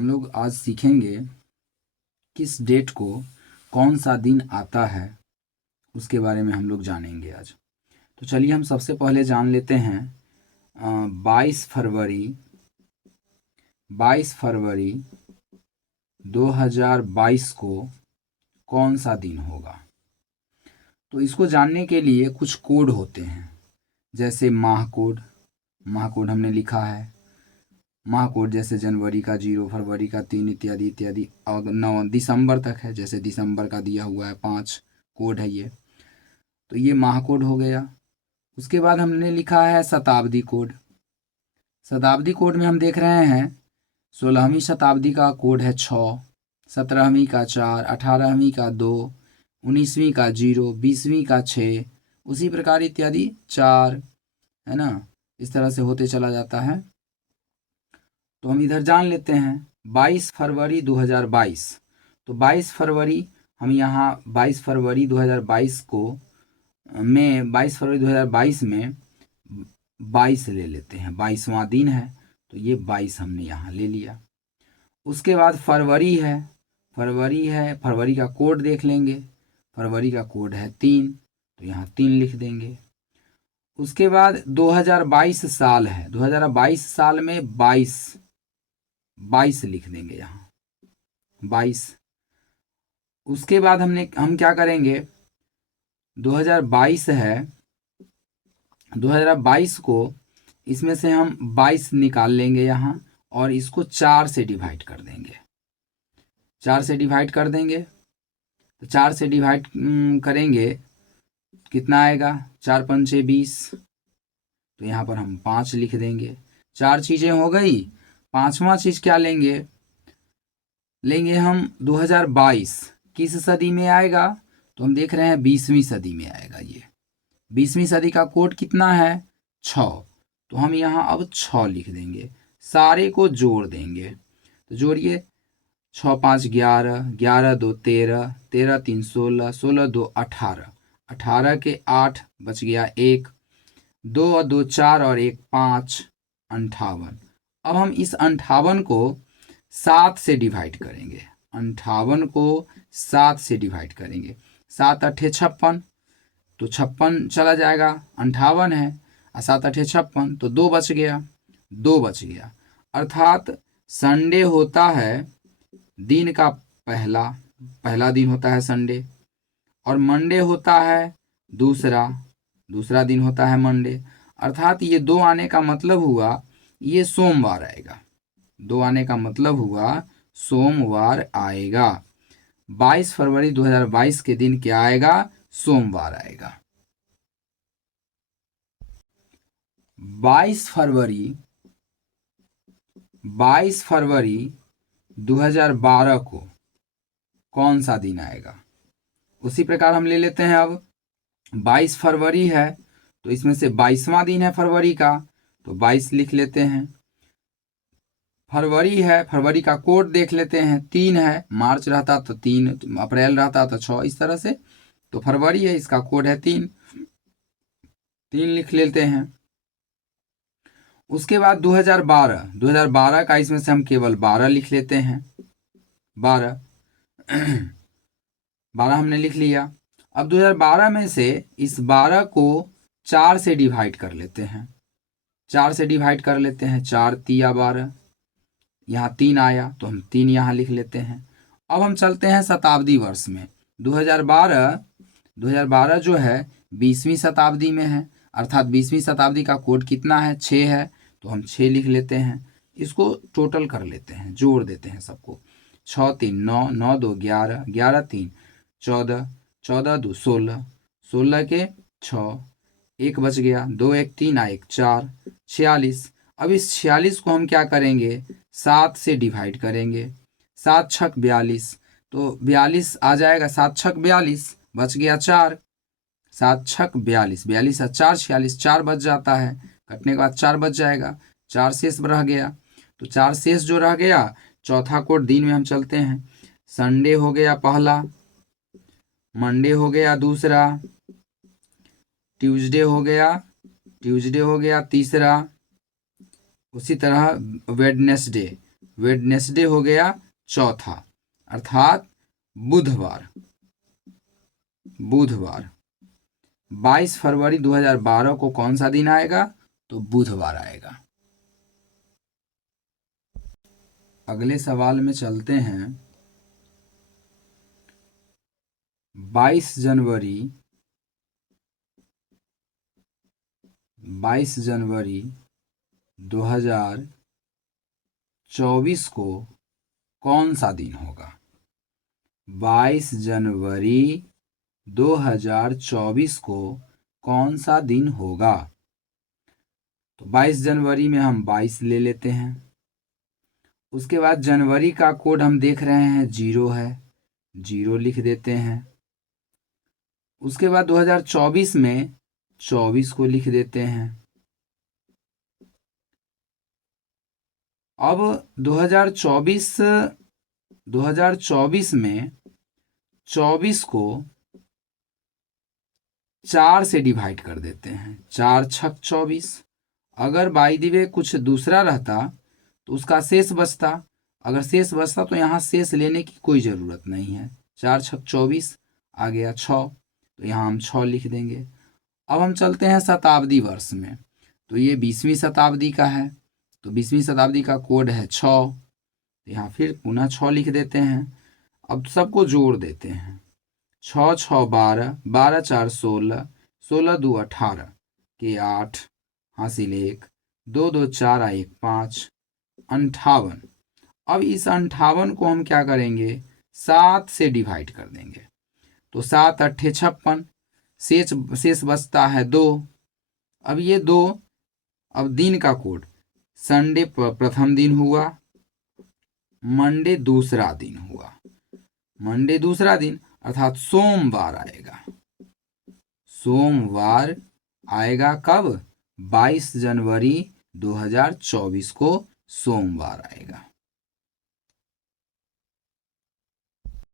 हम लोग आज सीखेंगे किस डेट को कौन सा दिन आता है, उसके बारे में हम लोग जानेंगे आज। तो चलिए हम सबसे पहले जान लेते हैं 22 फरवरी 2022 को कौन सा दिन होगा। तो इसको जानने के लिए कुछ कोड होते हैं, जैसे माह कोड हमने लिखा है। माह कोड जैसे जनवरी का 0, फरवरी का 3 इत्यादि इत्यादि, और 9 दिसंबर तक है, जैसे दिसंबर का दिया हुआ है 5 कोड है ये। तो ये माह कोड हो गया। उसके बाद हमने लिखा है शताब्दी कोड। शताब्दी कोड में हम देख रहे हैं 16वीं शताब्दी का कोड है 6, 17वीं का 4, 18वीं का 2, 19वीं का 0, 20वीं का 6, उसी प्रकार इत्यादि 4, है ना। इस तरह से होते चला जाता है। तो हम इधर जान लेते हैं 22 फरवरी 2022। तो 22 फरवरी हम यहाँ 22 फरवरी 2022 को 22 फरवरी 2022 में 22 ले लेते हैं, 22वां दिन है, तो ये 22 हमने यहाँ ले लिया। उसके बाद फरवरी है, फरवरी का कोड देख लेंगे। फरवरी का कोड है 3, तो यहाँ 3 लिख देंगे। उसके बाद 2022 साल है, 2022 साल में 22 लिख देंगे यहाँ 22। उसके बाद हम क्या करेंगे, 2022 है, 2022 को इसमें से हम 22 निकाल लेंगे यहाँ, और इसको 4 से डिवाइड कर देंगे। 4 से डिवाइड कर देंगे, तो 4 से डिवाइड करेंगे कितना आएगा, 4 पंचे 20, तो यहाँ पर हम 5 लिख देंगे। 4 चीज़ें हो गई। 5वां चीज़ क्या लेंगे हम 2022 किस सदी में आएगा, तो हम देख रहे हैं 20वीं सदी में आएगा। ये 20वीं सदी का कोड कितना है, 6, तो हम यहाँ अब 6 लिख देंगे। सारे को जोड़ देंगे, तो जोड़िए 6 5 11, 11 2 13, 13 3 16, 16 2 18, 18 के 8 बच गया 1, 2 और 2 4 और 1 5, 58। अब हम इस 58 को 7 से डिवाइड करेंगे। 58 को 7 से डिवाइड करेंगे। 7 अट्ठे 56, तो 56 चला जाएगा, 58 है, और 7 अट्ठे 56, तो 2 बच गया। अर्थात संडे होता है दिन का पहला दिन होता है संडे, और मंडे होता है दूसरा दिन होता है मंडे। अर्थात ये 2 आने का मतलब हुआ ये सोमवार आएगा। 2 आने का मतलब हुआ सोमवार आएगा। 22 फरवरी 2022 के दिन क्या आएगा, सोमवार आएगा। 22 फरवरी 2012 को कौन सा दिन आएगा, उसी प्रकार हम ले लेते हैं। अब 22 फरवरी है, तो इसमें से 22वां दिन है फरवरी का, तो 22 लिख लेते हैं। फरवरी है, फरवरी का कोड देख लेते हैं, 3 है। मार्च रहता तो 3, अप्रैल रहता तो 6, इस तरह से। तो फरवरी है, इसका कोड है 3 लिख लेते हैं। उसके बाद 2012 का इसमें से हम केवल 12 लिख लेते हैं। 12 हमने लिख लिया। अब 2012 में से इस 12 को 4 से डिवाइड कर लेते हैं। 4 से डिवाइड कर लेते हैं, 4 तिया 12, यहाँ 3 आया, तो हम 3 यहाँ लिख लेते हैं। अब हम चलते हैं शताब्दी वर्ष में। 2012 जो है 20वीं शताब्दी में है, अर्थात 20वीं शताब्दी का कोड कितना है, 6 है, तो हम 6 लिख लेते हैं। इसको टोटल कर लेते हैं, जोड़ देते हैं सबको। 6 3 9, 9 2 11, 11 3 14, 14 2 16, 16 के 6, 1 बच गया, 2 1 3 1 4, 46। अब इस 46 को हम क्या करेंगे, 7 से डिवाइड करेंगे। 7 छक 42, तो 42 आ जाएगा। 7 छक 42, बच गया 4। 7 छक 42, 42 और 4 46, 4 बच जाता है। कटने के बाद 4 बच जाएगा, 4 शेष रह गया। तो 4 शेष जो रह गया, चौथा कोड दिन में हम चलते हैं। संडे हो गया पहला, मंडे हो गया दूसरा, ट्यूसडे हो गया तीसरा, उसी तरह वेडनेसडे वेडनेसडे हो गया चौथा, अर्थात बुधवार। 22 फरवरी 2012 को कौन सा दिन आएगा? तो बुधवार आएगा। अगले सवाल में चलते हैं। 22 जनवरी 2024 को कौन सा दिन होगा? 22 जनवरी 2024 को कौन सा दिन होगा? तो 22 जनवरी में हम 22 ले लेते हैं। उसके बाद जनवरी का कोड हम देख रहे हैं 0 है, 0 लिख देते हैं। उसके बाद 2024 में 24 को लिख देते हैं। अब 2024 में 24 को 4 से डिवाइड कर देते हैं। 4 छक 24। अगर बाई द वे कुछ दूसरा रहता तो उसका शेष बचता। अगर शेष बचता तो यहाँ शेष लेने की कोई ज़रूरत नहीं है। 4 छक 24 आ गया 6, तो यहाँ हम 6 लिख देंगे। अब हम चलते हैं शताब्दी वर्ष में। तो ये 20वीं शताब्दी का है, तो 20वीं शताब्दी का कोड है 6, तो यहाँ फिर पुनः 6 लिख देते हैं। अब सबको जोड़ देते हैं। 6 6 12, 12 4 16, 16 2 18 के 8 हासिल 1, 2 2 4 1 5, 58। अब इस 58 को हम क्या करेंगे? 7 से डिवाइड कर देंगे। तो 7 अट्ठे 56, शेष बचता है 2। अब ये 2, अब दिन का कोड, संडे प्रथम दिन हुआ, मंडे दूसरा दिन हुआ। मंडे दूसरा दिन अर्थात सोमवार आएगा। सोमवार आएगा कब? 22 जनवरी 2024 को सोमवार आएगा।